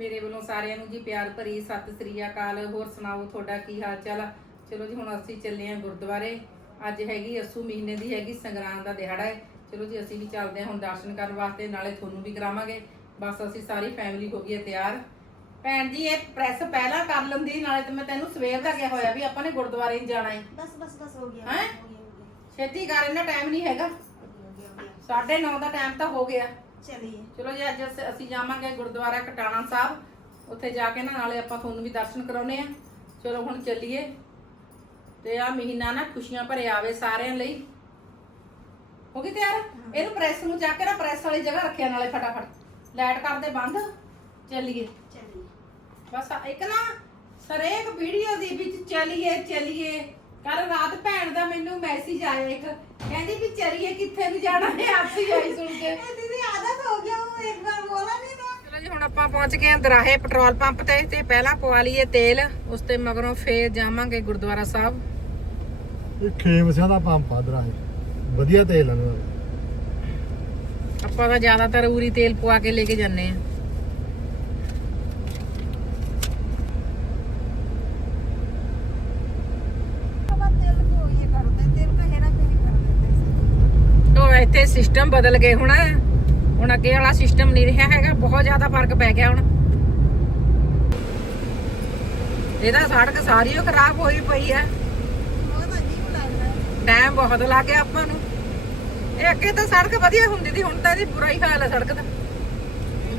ਮੇਰੇ ਵੱਲੋਂ ਸਾਰਿਆਂ ਨੂੰ ਜੀ ਪਿਆਰ ਭਰੀ ਸਤਿ ਸ੍ਰੀ ਅਕਾਲ। ਹੋਰ ਸੁਣਾਓ ਤੁਹਾਡਾ ਕੀ ਹਾਲ ਚਾਲ ਚਲੋ ਜੀ ਹੁਣ ਅਸੀਂ ਚੱਲੇ ਆ ਗੁਰਦੁਆਰੇ। ਅੱਜ ਹੈਗੀ ਅਸੂ ਮਹੀਨੇ ਦੀ ਹੈਗੀ ਸੰਗਰਾਂਦ ਦਾ ਦਿਹਾੜਾ ਹੈ। ਚਲੋ ਜੀ ਅਸੀਂ ਵੀ ਚੱਲਦੇ ਹਾਂ ਹੁਣ ਦਰਸ਼ਨ ਕਰਨ ਵਾਸਤੇ ਨਾਲੇ ਤੁਹਾਨੂੰ ਵੀ ਕਰਾਵਾਂਗੇ। ਬਸ ਅਸੀਂ ਸਾਰੀ ਫੈਮਿਲੀ ਹੋ ਗਈ ਹੈ ਤਿਆਰ। ਭੈਣ ਜੀ ਇਹ ਪ੍ਰੈਸ ਪਹਿਲਾਂ ਕਰ ਲੰਦੀ ਨਾਲੇ ਤੇ ਮੈਂ ਤੈਨੂੰ ਸਵੇਰ ਦਾ ਕਿਹਾ ਹੋਇਆ ਵੀ ਆਪਾਂ ਨੇ ਗੁਰਦੁਆਰੇ ਹੀ ਜਾਣਾ ਹੈ। ਬਸ ਬਸ ਬਸ ਹੋ ਗਿਆ ਹੈਂ? ਛੇਤੀ ਕਰ ਇਹਨਾਂ ਟਾਈਮ ਨਹੀਂ ਹੈਗਾ। 9:30 ਦਾ ਟਾਈਮ ਤਾਂ ਹੋ ਗਿਆ। ਚਲਿਏ। ਚਲੋ ਜੀ ਅੱਜ ਅਸੀਂ ਜਾਵਾਂਗੇ ਗੁਰਦੁਆਰਾ ਕਟਾਣਾ ਸਾਹਿਬ। ਉੱਥੇ ਜਾ ਕੇ ਨਾ ਨਾਲੇ ਆਪਾਂ ਤੁਹਾਨੂੰ ਵੀ ਦਰਸ਼ਨ ਕਰਾਉਨੇ ਆ ਚਲੋ ਹੁਣ ਚੱਲੀਏ। ਤੇ ਆ ਮਹੀਨਾ ਨਾ ਖੁਸ਼ੀਆਂ ਭਰੇ ਆਵੇ ਸਾਰਿਆਂ ਲਈ। ਹੋ ਗਈ ਤਿਆਰ? ਇਹਨੂੰ ਪ੍ਰੈਸ ਨੂੰ ਜਾ ਕੇ ਨਾ ਪ੍ਰੈਸ ਵਾਲੀ ਜਗ੍ਹਾ ਰੱਖਿਆ ਨਾਲੇ ਫਟਾਫਟ। ਲਾਈਟ ਕਰ ਦੇ ਬੰਦ। ਚੱਲੀਏ। ਚਲਿਏ। ਬਸ ਇੱਕ ਨਾ ਸਰੇਕ ਵੀਡੀਓ ਦੇ ਵਿੱਚ ਚਲੀਏ ਚੱਲੀਏ। ਕੱਲ ਰਾਤ ਭੈਣ ਦਾ ਮੈਨੂੰ ਮੈਸੇਜ ਆਇਆ ਇੱਕ ਕਹਿੰਦੀ ਵੀ ਚਲੀਏ ਕਿੱਥੇ ਨੂੰ ਜਾਣਾ ਹੈ ਆਪਸੀ ਆਈ ਸੁਣ ਕੇ। ਦੀਦੀ ਆਦਤ ਹੋ ਗਿਆ ਉਹ ਇੱਕ ਵਾਰ ਬੋਲਾ ਨਹੀਂ ਜੀ ਹੁਣ ਆਪਾਂ ਪਹੁੰਚ ਗਏ ਹਾਂ ਦਰਾਹੇ ਪੈਟਰੋਲ ਪੰਪ ਤੇ ਤੇ ਪਹਿਲਾਂ ਪਵਾ ਲਈਏ ਤੇਲ ਉਸ ਤੇ ਮਗਰੋਂ ਫੇਰ ਜਾਵਾਂਗੇ ਗੁਰਦੁਆਰਾ ਸਾਹਿਬ। ਇਹ ਖੇਮ ਸਿਆ ਦਾ ਪੰਪ ਆ ਦਰਾਹੇ। ਵਧੀਆ ਤੇਲ ਆ ਇਹਨਾਂ ਦਾ। ਜ਼ਿਆਦਾਤਰ ਉਰੀ ਤੇਲ ਪਵਾ ਕੇ ਲੈ ਕੇ ਜਾਂਦੇ ਆ ਸਿਸਟਮ ਬਦਲ ਗਏ ਹੁਣ। ਹੁਣ ਅੱਗੇ ਵਾਲਾ ਸਿਸਟਮ ਨਹੀਂ ਰਿਹਾ ਹੈਗਾ ਬਹੁਤ ਜ਼ਿਆਦਾ ਫ਼ਰਕ ਪੈ ਗਿਆ ਹੁਣ। ਇਹਦਾ ਸੜਕ ਸਾਰੀ ਉਹ ਖਰਾਬ ਹੋਈ ਪਈ ਹੈ। ਟਾਈਮ ਬਹੁਤ ਲਾ ਕੇ ਆਪਾਂ ਨੂੰ। ਇਹ ਅੱਗੇ ਤਾਂ ਸੜਕ ਵਧੀਆ ਹੁੰਦੀ ਸੀ ਹੁਣ ਤਾਂ ਇਹਦੀ ਬੁਰਾ ਹੀ ਹਾਲ ਹੈ ਸੜਕ ਦਾ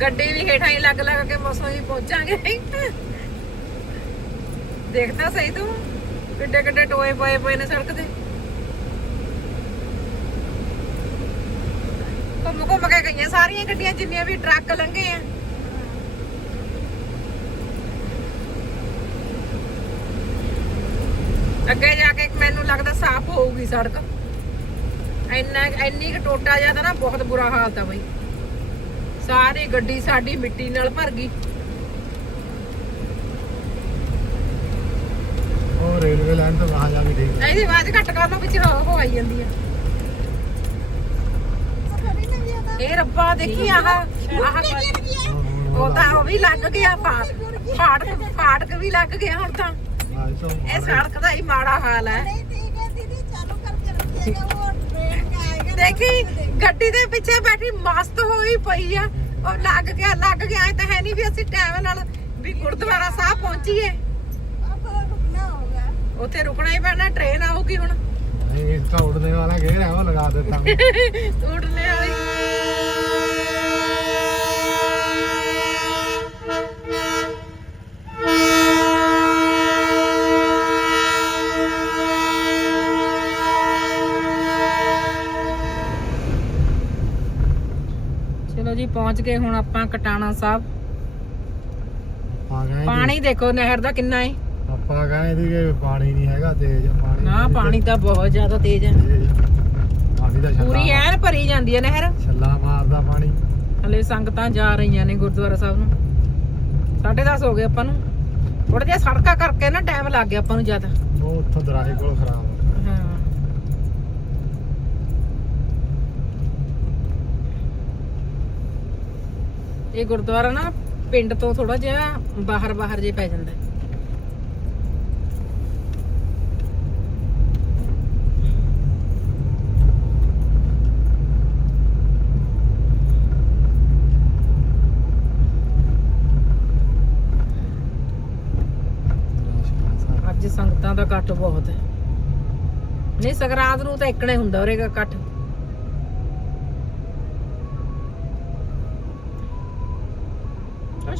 ਗੱਡੀ ਵੀ ਹੇਠਾਂ ਹੀ ਲੱਗ ਲੱਗ ਕੇ ਮਸੋਂ ਹੀ ਪਹੁੰਚਾਂਗੇ। ਦੇਖਦਾ ਸਹੀ ਤੂੰ ਕਿੱਡੇ ਕਿੱਡੇ ਟੋਏ ਪਏ ਪਏ ਨੇ ਸੜਕ ਤੇ। ਘੁੰਮ ਘੁੰਮ ਕੇ ਗਈਆਂ ਸਾਰੀਆਂ ਗੱਡੀਆਂ ਜਿੰਨੀਆਂ ਵੀ ਟਰੱਕ ਲੰਘੇ ਆ। ਅੱਗੇ ਜਾ ਕੇ ਮੈਨੂੰ ਲੱਗਦਾ ਸਾਫ਼ ਹੋਊਗੀ ਸੜਕ। ਇੰਨਾ ਇੰਨੀ ਕੁ ਟੋਟਾ ਜ਼ਿਆਦਾ ਨਾ ਬਹੁਤ ਬੁਰਾ ਹਾਲ ਤਾਂ ਬਈ। ਸਾਰੀ ਗੱਡੀ ਸਾਡੀ ਮਿੱਟੀ ਨਾਲ ਭਰ ਗਈ। ਉਹ ਰੇਲਵੇ ਲਾਈਨ ਤੋਂ ਵਾਹ ਜਾ ਵੀ ਠੀਕ ਇਹਦੀ ਆਵਾਜ਼ ਘੱਟ ਕਰ ਲਓ ਵਿੱਚ ਹੋ ਹੋ ਆਈ ਜਾਂਦੀ ਆ। ਇਹ ਰੱਬਾ ਦੇਖੀ ਆਹ ਆਹ ਉਹ ਤਾਂ ਉਹ ਵੀ ਲੱਗ ਗਿਆ ਫਾ- ਫਾਟਕ ਫਾਟਕ ਵੀ ਲੱਗ ਗਿਆ ਹੁਣ ਤਾਂ ਇਹ ਸੜਕ ਦਾ ਹੀ ਮਾੜਾ ਹਾਲ ਹੈ नहीं ठीक है दीदी चालू करके रखिएगा वो ट्रेन का आएगा ना, ਦੇਖੀ तो देख- ਗੱਡੀ ਦੇ ਪਿੱਛੇ ਬੈਠੀ ਮਸਤ ਹੋਈ ਪਈ ਆ ਉਹ ਲੱਗ ਗਿਆ ਲੱਗ ਗਿਆ ਐ ਤਾਂ ਹੈ ਨਹੀਂ ਵੀ ਅਸੀਂ ਟਾਈਮ ਨਾਲ ਵੀ ਗੁਰਦੁਆਰਾ ਸਾਹਿਬ ਪਹੁੰਚੀਏ अब रुकना होगा ਉੱਥੇ ਰੁਕਣਾ ਹੀ ਪੈਣਾ ਟ੍ਰੇਨ ਆਊਗੀ ਹੁਣ ਨਹੀਂ ਇਸ ਤਾਂ ਉੜਨੇ ਵਾਲਾ ਗੇਰ ਹੈ ਉਹ ਲਗਾ ਦਿੱਤਾ ਉੜਨੇ ਪਹੁੰਚ ਗਏ ਹੁਣ ਆਪਾਂ ਕਟਾਣਾ ਸਾਹਿਬ। ਆਪਾਂ ਗਏ ਪਾਣੀ ਦੇਖੋ ਨਹਿਰ ਦਾ ਕਿੰਨਾ ਹੈ ਆਪਾਂ ਗਏ ਦੀ ਕਿ ਪਾਣੀ ਨਹੀਂ ਹੈਗਾ ਤੇਜ਼ ਪਾਣੀ ਨਾ ਪਾਣੀ ਤਾਂ ਬਹੁਤ ਜ਼ਿਆਦਾ ਤੇਜ਼ ਹੈ। ਪਾਣੀ ਦਾ ਛੱਲਾ ਪੂਰੀ ਐਨ ਭਰੀ ਜਾਂਦੀ ਹੈ ਨਹਿਰ। ਛੱਲਾ ਮਾਰਦਾ ਪਾਣੀ। ਹਲੇ ਸੰਗਤਾਂ ਜਾ ਰਹੀਆਂ ਨੇ ਗੁਰਦੁਆਰਾ ਸਾਹਿਬ ਨੂੰ। 10:30 ਹੋ ਗਏ ਆਪਾਂ ਨੂੰ। ਥੋੜਾ ਜਿਹਾ ਸੜਕਾਂ ਕਰਕੇ ਨਾ ਟਾਈਮ ਲੱਗ ਗਿਆ ਆਪਾਂ ਨੂੰ ਜ਼ਿਆਦਾ। ਉਹ ਉੱਥੋਂ ਦਰਾਹੇ ਕੋਲ ਖਰਾਬ ਹੋ ਗਿਆ ਹਾਂ ਇਹ ਗੁਰਦੁਆਰਾ ਨਾ ਪਿੰਡ ਤੋਂ ਥੋੜਾ ਜਿਹਾ ਬਾਹਰ ਬਾਹਰ ਜੇ ਪੈ ਜਾਂਦਾ ਅੱਜ ਸੰਗਤਾਂ ਦਾ ਇਕੱਠ ਬਹੁਤ ਹੈ। ਨਹੀਂ, ਸੰਗਰਾਂਦ ਨੂੰ ਤਾਂ ਇਕਣੇ ਹੁੰਦਾ ਉਰੇਗਾ ਇਕੱਠ।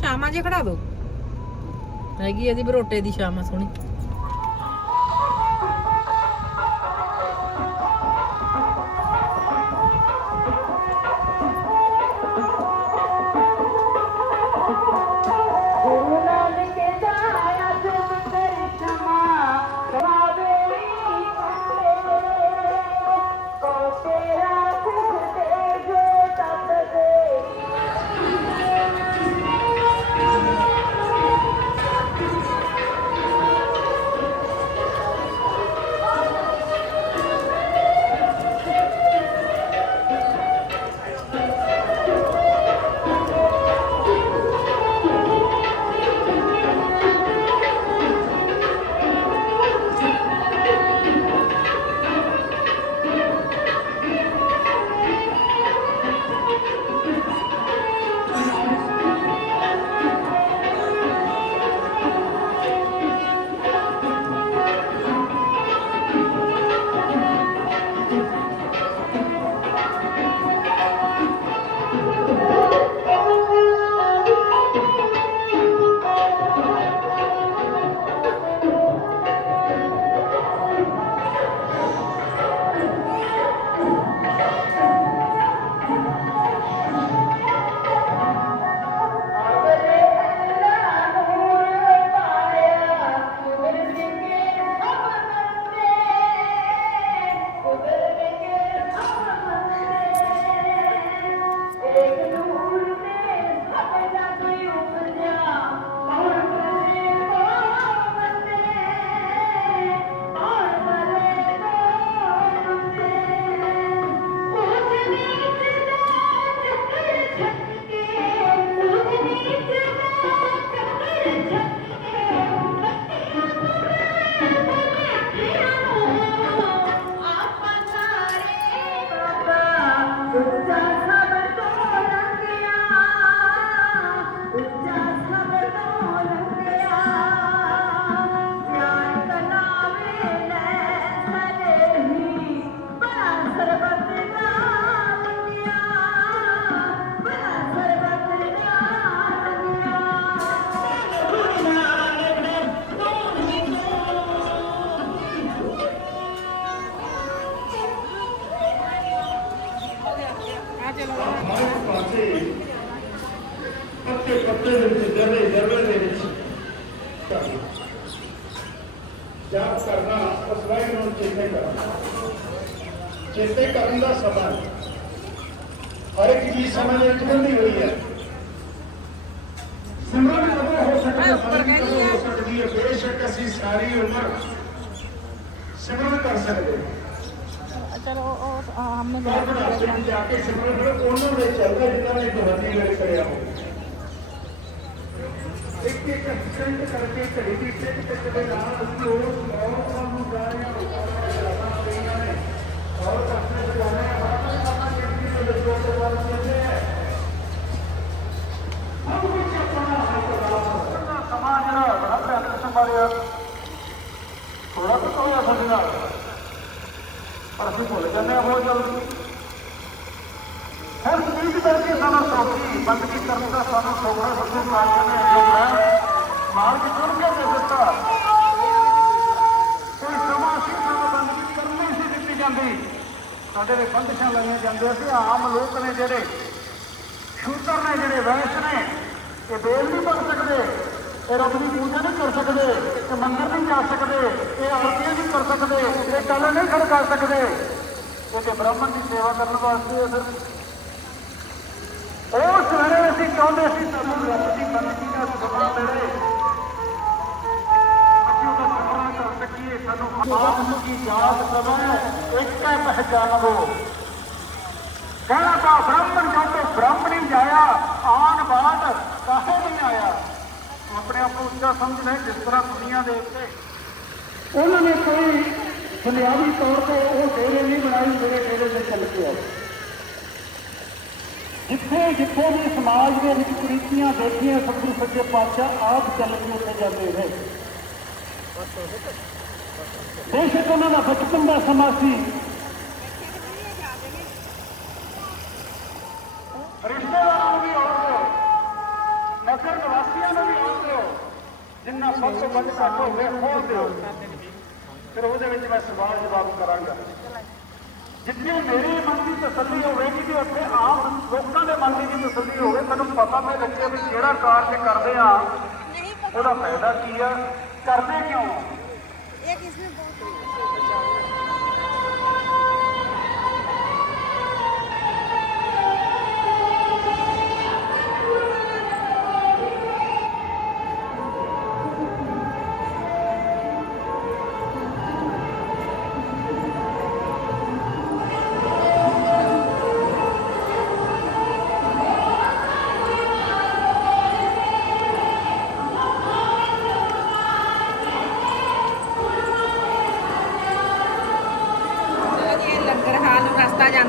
ਸ਼ਾਮਾਂ ਜੇ ਖੜਾ ਦੋ ਹੈਗੀ ਇਹਦੀ ਬਰੋਟੇ ਦੀ ਸ਼ਾਮਾਂ ਸੋਹਣੀ। ਸਕਦਾ ਹੋ ਹੈ ਬੇਸ਼ੱਕ ਅਸੀਂ ਸਾਰੀ ਉਮਰ ਸਿਮਰਨ ਕਰ ਸਕਦੇ ਹਾਂ ਚਲੋ ਉਹ ਹਮਨੇ ਵਿੱਚ ਜਾ ਕੇ ਸਿਮਰਨ ਕਰੋ, ਉਹਨਾਂ ਦੇ ਚੱਲਦਾ ਜਿਨ੍ਹਾਂ ਨੇ ਤੁਹਾਡੀ ਵੇਲੇ ਕਰਿਆ ਹੋ ਇੱਕ ਇੱਕ ਸੈਕੰਡ ਕਰਕੇ ਘੜੀ ਦੀ ਟਿਕ ਟਿਕ ਦੇ ਨਾਲ ਅਸੀਂ ਉਸ ਔਰਤਾਂ ਨੂੰ। ਜਾ ਰਹੇ ਹਾਂ ਔਰਤਾਂ ਨੇ। ਔਰ ਆਪਣੇ ਬਚਾਉਣੇ ਆ ਬਾਪੂ ਆਪਾਂ ਕਿੰਨੀ ਦੇ ਵਿੱਚ ਉਹ ਵਾਰ ਕਹਿੰਦੇ ਆ ਸਭ ਕੁਝ ਆਪਣਾ ਹੱਕ ਸਮਾਜ ਜਿਹੜਾ ਬੜਾ ਭਿਆਨਕ ਥੋੜਾ ਕੁ ਹੋਇਆ ਸਾਡੇ ਨਾਲ। ਪਰ ਅਸੀਂ ਭੁੱਲ ਜਾਂਦੇ ਹਾਂ ਬਹੁਤ ਜਲਦੀ। ਹਰ ਚੀਜ਼ ਕਰਕੇ ਸਾਨੂੰ ਸੌਖੀ ਬੰਦਗੀ ਕਰਨ ਦਾ ਸਾਨੂੰ ਸੌਖਾ ਸਭੂ ਮਾਰਗ ਨੇ ਜੋ ਹੈ ਮਾਰਗ ਚੁਣ ਕੇ ਦੇ ਦਿੱਤਾ। ਕੋਈ ਸਮਾਂ ਸੀ ਸਾਨੂੰ ਬੰਦਗੀ ਕਰਨੀ ਸੀ ਦਿੱਤੀ ਜਾਂਦੀ। ਸਾਡੇ ਦੇ ਬੰਦਸ਼ਾਂ ਲਾਈਆਂ ਜਾਂਦੀਆਂ ਸੀ। ਆਮ ਲੋਕ ਨੇ ਜਿਹੜੇ ਸ਼ੂਦਰ ਨੇ ਜਿਹੜੇ, ਵੈਸ਼ ਨੇ, ਇਹ ਬੇਲ ਨਹੀਂ ਬਣ ਸਕਦੇ। ਇਹ ਰੱਬ ਦੀ ਪੂਜਾ ਨਹੀਂ ਕਰ ਸਕਦੇ ਇਹ ਮੰਦਰ ਨਹੀਂ ਜਾ ਸਕਦੇ, ਇਹ ਆਰਤੀਆਂ ਨਹੀਂ ਕਰ ਸਕਦੇ, ਇਹ ਗੱਲ ਨਹੀਂ ਖੜਕਾ ਸਕਦੇ। ਇਹ ਬ੍ਰਾਹਮਣ ਦੀ ਸੇਵਾ ਕਰਨ ਵਾਸਤੇ ਅਸਰ ਉਸ ਵੇਲੇ ਅਸੀਂ ਚਾਹੁੰਦੇ ਸੀ ਸਾਨੂੰ ਰੱਬ ਦੀ ਬੰਦਗੀ ਦਾ ਸਮਾਂ ਮਿਲੇ। ਅਸੀਂ ਉਹਦਾ ਸਿਮਰਨ ਕਰ ਸਕੀਏ, ਸਾਨੂੰ ਆਤਮ ਦੀ ਯਾਦ ਕਰੋ ਇੱਕ ਹੈ ਪਹਿਚਾਨਵੋ ਕਹਿਣਾ ਤਾਂ ਬ੍ਰਾਹਮਣ ਜੋ ਤੇ ਬ੍ਰਾਹਮਣੀ ਜਾਇਆ ਆਨ ਬਾਤ ਕਾਹੇ ਨਹੀਂ ਆਇਆ? ਆਪਣੇ ਆਪ ਨੂੰ ਉੱਚਾ ਸਮਝ ਲੈ ਜਿਸ ਤਰ੍ਹਾਂ ਦੁਨੀਆ ਦੇ ਉੱਤੇ ਉਹਨਾਂ ਨੇ ਕੋਈ ਬੁਨਿਆਦੀ ਤੌਰ ਤੇ ਉਹ ਡੇਰੇ ਨਹੀਂ ਬਣਾਈ ਮੇਰੇ ਡੇਰੇ ਦੇ ਚੱਲ ਕੇ ਆਏ। ਜਿੱਥੇ ਜਿੱਥੇ ਵੀ ਸਮਾਜ ਦੇ ਵਿੱਚ ਕੁਰੀਤੀਆਂ ਦੇਖੀਆਂ ਸਤਿਗੁਰੂ ਸੱਚੇ ਪਾਤਸ਼ਾਹ ਆਪ ਚੱਲ ਕੇ ਉੱਥੇ ਜਾਂਦੇ ਰਹੇ। ਬੇਸ਼ੱਕ ਉਹਨਾਂ ਦਾ ਬਚਪਨ ਦਾ ਸਮਾਂ ਸੀ ਰਿਸ਼ਤੇਦਾਰਾਂ ਨੂੰ ਵੀ ਆਉਣ ਦਿਓ ਨਗਰ ਨਿਵਾਸੀਆਂ ਨੂੰ ਵੀ ਆਉਣ ਦਿਓ ਜਿੰਨਾ ਸਭ ਤੋਂ ਵੱਧ ਘੱਟ ਹੋਵੇ ਖੋਲ ਦਿਓ। ਫਿਰ ਉਹਦੇ ਵਿੱਚ ਮੈਂ ਸਵਾਲ ਜਵਾਬ ਕਰਾਂਗਾ। ਜਿੱਥੇ ਮੇਰੀ ਮਨ ਦੀ ਤਸੱਲੀ ਹੋਵੇਗੀ ਕਿ ਉੱਥੇ ਆਮ ਲੋਕਾਂ ਦੇ ਮਨ ਦੀ ਤਸੱਲੀ ਹੋਵੇ ਮੈਨੂੰ ਪਤਾ ਮੈਂ ਲੱਗੇ ਵੀ ਜਿਹੜਾ ਕਾਰਜ ਕਰਦੇ ਆ ਉਹਦਾ ਫਾਇਦਾ ਕੀ ਆ? ਕਰਦੇ ਕਿਉਂ? ਇਹ ਕਿਸ ਨੇ ਬਹੁਤ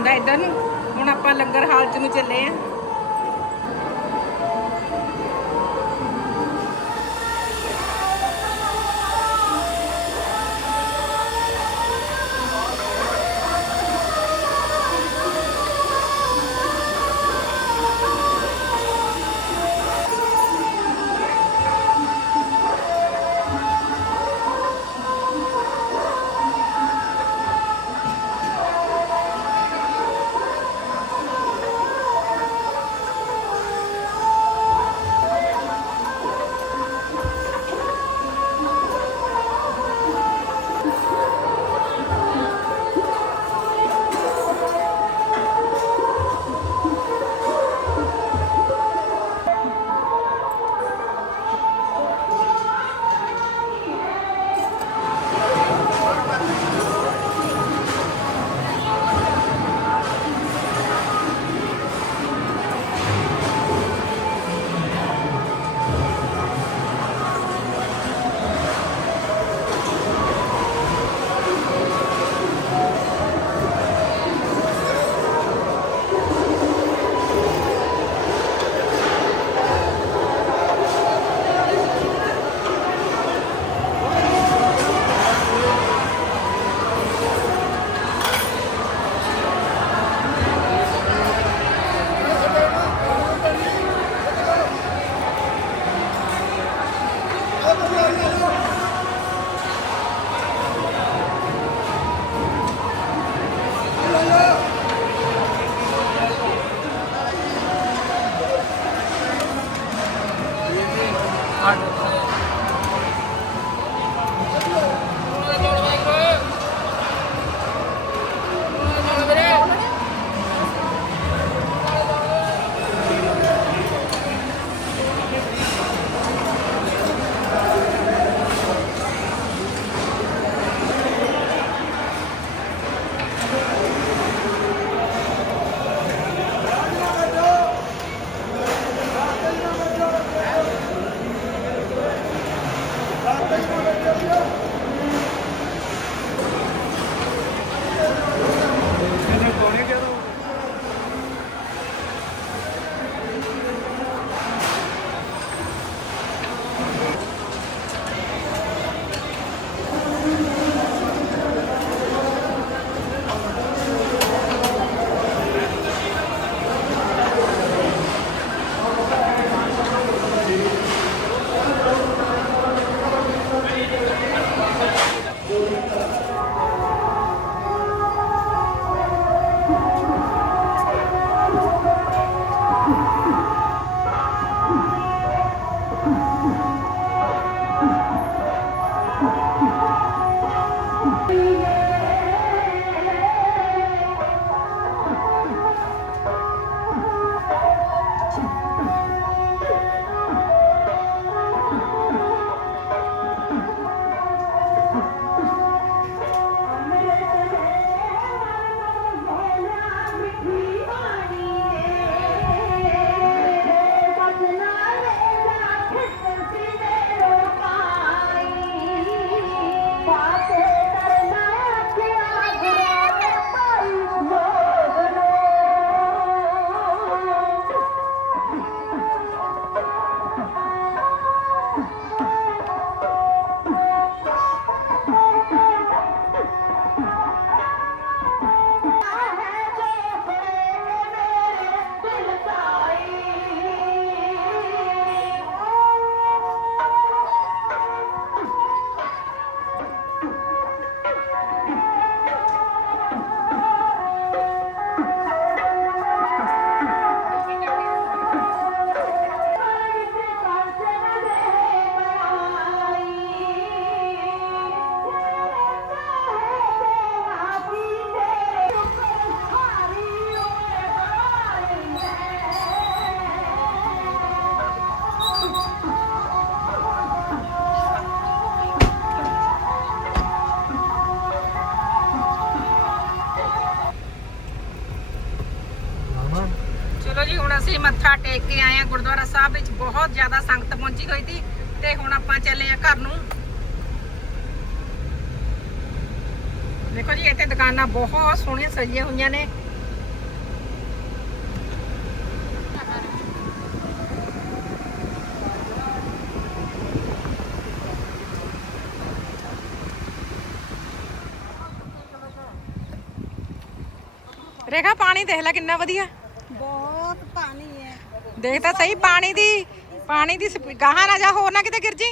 ਜਾਂਦਾ ਇੱਧਰ ਨੂੰ। ਹੁਣ ਆਪਾਂ ਲੰਗਰ ਹਾਲ ਚ ਨੂੰ ਚੱਲੇ ਆ। ਸਾਹਿਬ ਵਿੱਚ ਬਹੁਤ ਜ਼ਿਆਦਾ ਸੰਗਤ ਪਹੁੰਚੀ ਹੋਈ ਸੀ ਤੇ ਹੁਣ ਆਪਾਂ ਚੱਲੇ ਆ ਘਰ ਨੂੰ। ਦੇਖੋ ਜੀ, ਇੱਥੇ ਦੁਕਾਨਾਂ ਬਹੁਤ ਸੋਹਣੀਆਂ ਸਜੀਆਂ ਹੋਈਆਂ ਨੇ। ਰੇਖਾ, ਪਾਣੀ ਦੇਖ ਲੈ ਕਿੰਨਾ ਵਧੀਆ। ਦੇਖ ਤਾਂ ਸਹੀ ਪਾਣੀ ਦੀ ਪਾਣੀ ਦੀ ਗਾਹਾਂ ਨਾ ਜਾ ਹੋਰ ਨਾ ਕਿਤੇ ਗਿਰ ਜੀ।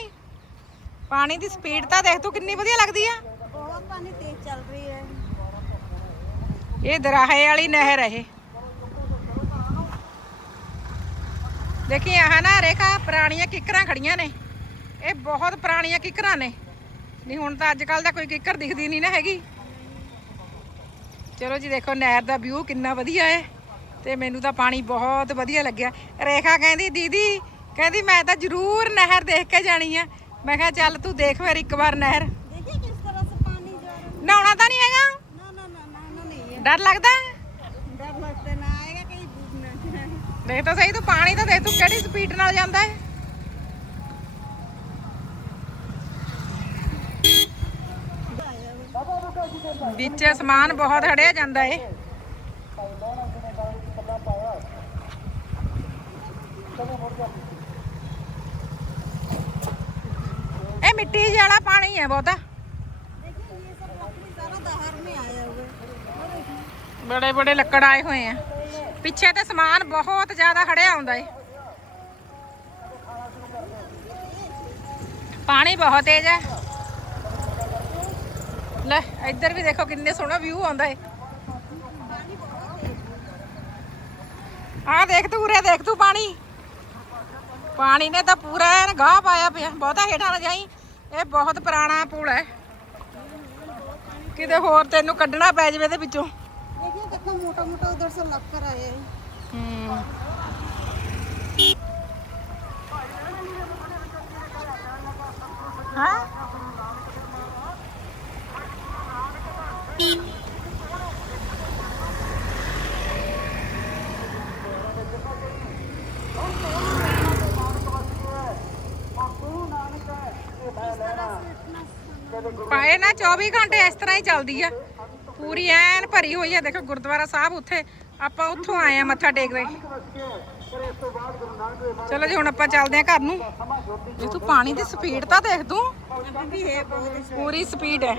ਪਾਣੀ ਦੀ ਸਪੀਡ ਤਾਂ ਦੇਖ ਤੂੰ ਕਿੰਨੀ ਵਧੀਆ ਲੱਗਦੀ ਆ। ਬਹੁਤ ਪਾਣੀ ਤੇਜ਼ ਚੱਲ ਰਹੀ ਹੈ। ਇਹ ਦਰਾਹੇ ਵਾਲੀ ਨਹਿਰ ਹੈ ਦੇਖੀ ਆਹ ਨਾ ਰੇਖਾ ਪੁਰਾਣੀਆਂ ਕਿੱਕਰਾਂ ਖੜੀਆਂ ਨੇ। ਇਹ ਬਹੁਤ ਪੁਰਾਣੀਆਂ ਕਿੱਕਰਾਂ ਨੇ। ਨਹੀਂ ਹੁਣ ਤਾਂ ਅੱਜ ਕੱਲ ਦਾ ਕੋਈ ਕਿੱਕਰ ਦਿਖਦੀ ਨਹੀਂ ਨਾ ਹੈਗੀ। ਚਲੋ ਜੀ ਦੇਖੋ ਨਹਿਰ ਦਾ ਵਿਊ ਕਿੰਨਾ ਵਧੀਆ ਹੈ। ਤੇ ਮੈਨੂੰ ਤਾਂ ਪਾਣੀ ਬਹੁਤ ਵਧੀਆ ਲੱਗਿਆ ਰੇਖਾ ਕਹਿੰਦੀ ਦੀਦੀ ਕਹਿੰਦੀ ਮੈਂ ਤਾਂ ਜ਼ਰੂਰ ਨਹਿਰ ਦੇਖ ਕੇ ਜਾਣੀ ਆ ਮੈਂ ਕਿਹਾ ਚੱਲ ਤੂੰ ਦੇਖ ਫਿਰ ਇੱਕ ਵਾਰ ਨਹਿਰ देखिए किस तरह से पानी जा रहा है ਨਹਾਉਣਾ ਤਾਂ ਨਹੀਂ ਹੈਗਾ ना ना ना ना ना नहीं है ਡਰ ਲੱਗਦਾ डर लगता ना आएगा कहीं डूबना है ਦੇਖ ਤਾਂ ਸਹੀ ਤੂੰ ਪਾਣੀ ਤਾਂ ਦੇਖ ਤੂੰ ਕਿਹੜੀ ਸਪੀਡ ਨਾਲ ਜਾਂਦਾ ਹੈ ਵਿੱਚ ਸਮਾਨ ਬਹੁਤ ਹੜਿਆ ਜਾਂਦਾ ਏ ਇਹ ਮਿੱਟੀ ਵਾਲਾ ਪਾਣੀ ਹੈ ਬਹੁਤਾ। ਬੜੇ ਬੜੇ ਲੱਕੜ ਆਏ ਹੋਏ ਆ। ਪਿੱਛੇ ਤੇ ਸਮਾਨ ਬਹੁਤ ਜ਼ਿਆਦਾ ਖੜਿਆ ਹੁੰਦਾ ਏ। ਪਾਣੀ ਬਹੁਤ ਤੇਜ਼ ਹੈ। ਲੈ, ਇੱਧਰ ਵੀ ਦੇਖੋ ਕਿੰਨੇ ਸੋਹਣਾ ਵਿਊ ਆਉਂਦਾ ਏ। ਆ ਦੇਖ ਤੂੰ ਉਰੇ, ਦੇਖ ਤੂੰ ਪਾਣੀ। ਪਾਣੀ ਨੇ ਤਾਂ ਪੂਰਾ ਐਨ ਗਾਹ ਪਾਇਆ ਪਿਆ ਬਹੁਤਾ ਹੇਠਾਂ ਨਾ ਜਾਈ ਇਹ ਬਹੁਤ ਪੁਰਾਣਾ ਪੁਲ ਹੈ ਕਿਤੇ ਹੋਰ ਤੈਨੂੰ ਕੱਢਣਾ ਪੈ ਜਾਵੇ ਇਹਦੇ ਵਿੱਚੋਂ देखिए देखो मोटा मोटा उधर से लग कर आए हैं ਹੂੰ ਹਾਂ 24 ਘੰਟੇ ਇਸ ਤਰ੍ਹਾਂ ਹੀ ਚੱਲਦੀ ਆ। ਪੂਰੀ ਐਨ ਭਰੀ ਹੋਈ ਆ। ਦੇਖੋ ਗੁਰਦੁਆਰਾ ਸਾਹਿਬ ਉੱਥੇ। ਆਪਾਂ ਉੱਥੋਂ ਆਏ ਆ ਮੱਥਾ ਟੇਕਦੇ ਚਲੋ ਜੀ, ਹੁਣ ਆਪਾਂ ਚੱਲਦੇ ਆ ਘਰ ਨੂੰ। ਜੇ ਤੂੰ ਪਾਣੀ ਦੀ ਸਪੀਡ ਤਾਂ ਦੇਖ ਤੂੰ। ਪੂਰੀ ਸਪੀਡ ਹੈ।